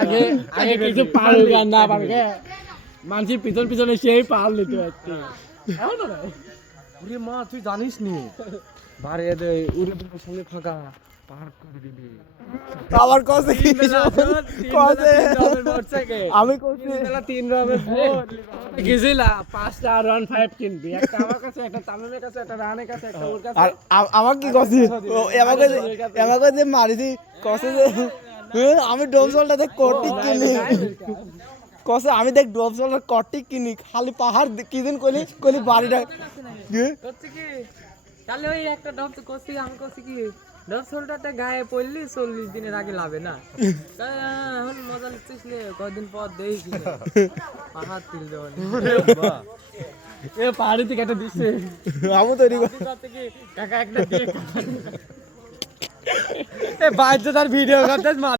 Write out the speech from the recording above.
আগে আগে কিছু পারবে না পারবে মানুষের পিছন পিছনে সেই পাল নিতে পারছে ওরে মা তুই জানিস নি বাড়ি দে উড়ে সঙ্গে ফাঁকা পার করে দিবি আবার কসে কি কসে আমি কইছি তিন রবের গেছিলা 5টা R15 কিনবি একটা আমার কাছে একটা তামিমের কাছে একটা রানের কাছে একটা ওর কাছে আর আমাকে কি কসি আমাকে যে মারিছি কসে যে আমি ডোমসলটাতে কোটি কিনি কসে আমি দেখ ডোমসলটা কোটি কিনি খালি পাহাড় কি দিন কইলি বাড়িটা করছে কি তাহলে ওই একটা ডব তো করছি আমি করছি কি ডব সোলটাতে গায়ে পড়লি 40 দিনের আগে লাভে না এখন মজা লিখছিস লে কয়েকদিন পর দেই কি পাহাড় তিল দেওয়া এ পাহাড়ি থেকে একটা দিছে আমি তৈরি করতে কি কাকা একটা দিয়ে এ বাইরে তার ভিডিও করতে